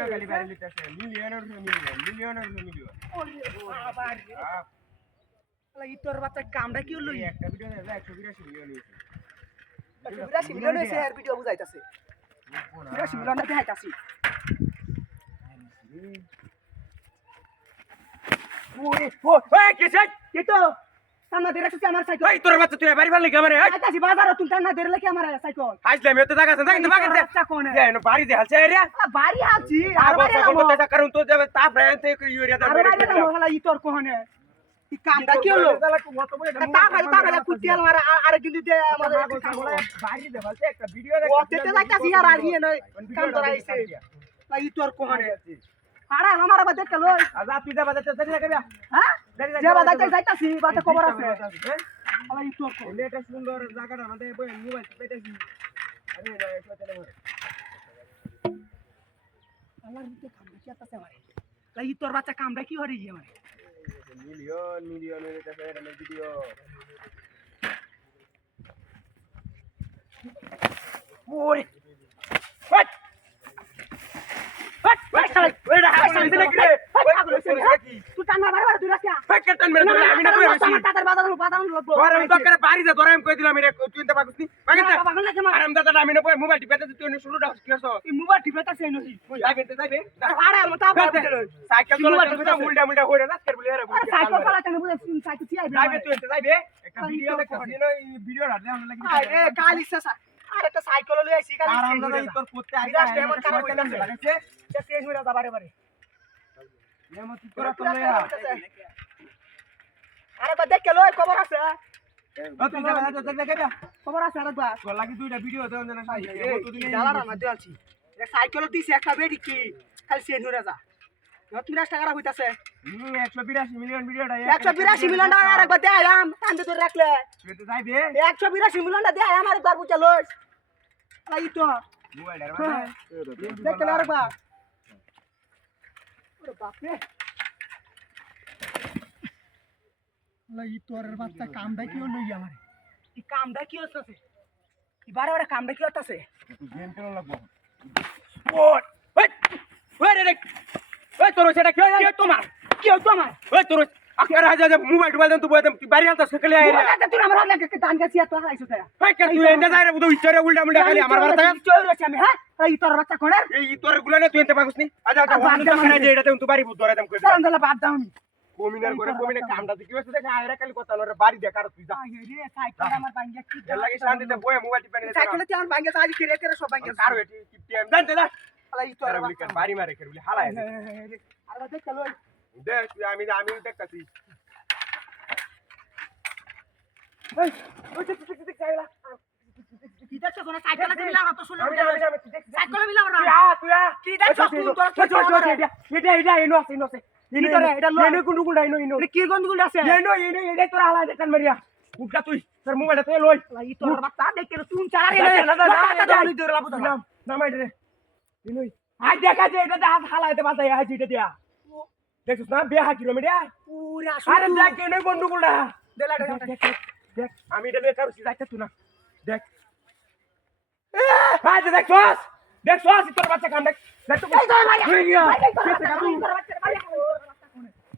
সময় খালি বাইরে লিতেছে মিলিয়নের মিলিয়ন মিলিয়নের মিলিয়ন আবার ইতর বাচ্চা কামটা কি হলো? এই একটা ভিডিও একশো বিরাশি মিলিয়ন হয়েছে। বিরাশি মিলিয়ন হয়েছে আর ভিডিও বুঝাইতাছে। বিরাশি মিলিয়ন না দেখাইতাছি। ওরে ও এই কিসে? কি তো। টান্না দেরে আছে আমার সাইকেল এই তোর বাচ্চা তুই বাড়ি ভালো কেমন এই! আইতাছি বাজার তুই টান্না দেরে লাগি আমার সাইকেল আসলে আমি তো জায়গা আছে কিন্তু বাকি দে বাচ্চা কোনে? এই না বাড়ি দে হালছে রে। বাড়ি আছি আর বাড়ি বাড়ি কোন কথা তো যাবে তাপ রে তে ইউরিয়া দা আর বাড়ি না হলা ইতর কোনে কি কামটা কি হলো? তা ভাই তা ভাই কুটিয়াল মারা আর কিন্তু দে আমাদের বাড়ি দে বলতে একটা ভিডিও দেখ ওতে যাইতাছি আর আর নয় কাম করাইছে তা ইতর কোনে আরে আমার বাদে চলো আজা তুই যা বাজাতে চলি লাগবে হ্যাঁ? যে বাজাইতে যাইতাছি বাতে খবর আছে। কোনে এলে এটা সুন্দর জায়গাটা আমাদের বই মোবাইল পেতেছি। আরে না এটা চলে মরে আল্লাহর মধ্যে কামটা কি আছে আমারে? তা ইতর বাচ্চা কামটা কি হরে গিয়ে আমারে? মিলিয়ন মিলিয়ন এর কাছে এটা ভিডিও ওরে ওরে হাট দিলে কি রে কি তুই টান্না বারে বারে তুই রাখিয়া হাট কেটন মেরে ধরে আমি না কই আছি তাদের বাজার বাজার লাগবো ওরে আমি তো করে বাড়ি যা ধরে আমি কই দিলাম রে তুই তো পাকুস নি বাকি দে বাবা লাগে মা আরাম দাদা আমি না কই মোবাইল টিপে তুই নি শুরু দাও কি হছো এই মোবাইল টিপে তা সেই নহি আগে তে যাইবে আরে একটা কালি সাইকেল লই আইছি কালি তোর করতে আইছে বিরাট খারাপ হইতাছে সে চেঞ্জ হইরা যা বারে বারে এমন তুই তোরা তো লয়া আরে বা দেখ লই খবর আছে খবর আছে আরে বা তোর লাগি দুইটা ভিডিও দেন না সাই এই তো দিন জালার আমার দেলছি সাইকেল দিছে একটা বেডি কি খালি চেঞ্জ হইরা যা তুমি রাস্তা খারাপ হইতাছে 182 মিলিয়ন ভিডিওটা একশো বিরাশি মিলিয়ন টাকা আর দেয় আম। টানতে ধরে রাখলে। একশো বিরাশি মিলিয়ন দেয় আমার একবার বুঝে লইস এই তো মোবাইলের হ্যাঁ। দেখতে আরেকবার বাপরে। লাই তোরের বাচ্চা কামটা কি হলো আমার এই কামটা কি হচ্ছে এই বারে বারে কামটা কি হচ্ছে গেম খেলা লাগবো। ওই ওই ওই রে ওই তোর সেটা কি? তোমার? কি হতো আমার ওই তোর দেন তুই বইতে তুই বাড়ি আলতা সকালে আয় রে। তুই আমার লাগে দান গেছি এত হাইছো তাই ভাই কেন তুই এন্ডা যাই রে বুঝো ইচ্ছারে উল্টা মুল্টা খালি আমার বাড়া থাকা। চলে গেছি আমি হ্যাঁ? এই তোর বাচ্চা কোনে এই তোরগুলো না তুই এন্টা পাগুস নি? আচ্ছা আচ্ছা বাদ ওখানে দে তো মানে। খাই যে এটা তুই বাড়ি বুদ্ধ রে দেম কই দাঁড়ান দাঁড়া বাদ দাও আমি। করে কমিনে কামটা তুই কি হচ্ছে আয়রা খালি কথা লরে বাড়ি দেখার তুই যা। রে সাইকেল আমার ভাঙ্গিয়া কি এর শান্তিতে বয়ে মোবাইল টিপে নিয়ে সাইকেলে তুই আমার ভাঙ্গিয়া আজ কিরে কিরে সব ভাঙ্গিয়া কারও এটি কি টিএম জানতে না আলাই তোর বাড়ি মারে করে হালায় আর দেখ চলো দেখ তুই আমি আমি দেখতাছি। কি দেখছ তোরা? সাইকেলে না তো শুনে মিলাও না তুই কি দেখছ? তুই তোর এটা এটা এটা এনো আছে? এনো আছে? এটা কোন কোন এটা তোর হালায় দেখান মারিয়া উঠা তুই তোর মোবাইলটা তুই লই। লাই তোর বাচ্চা দেখে তুই চারা রে। না, না, আই দেখা যে এটা হাত হালাইতে বাতাই আই এটা দিয়া দেখছিস না বিয়া কিলোমিটার পুরা আরে দেখ কেন গন্ডগোলটা দেলা দেখ, দেখ, আমি এটা বেকার হচ্ছি যাইতে তুই না দেখ আজ দেখ সস দেখ সস তোর বাচ্চা কাম দেখ দেখ তো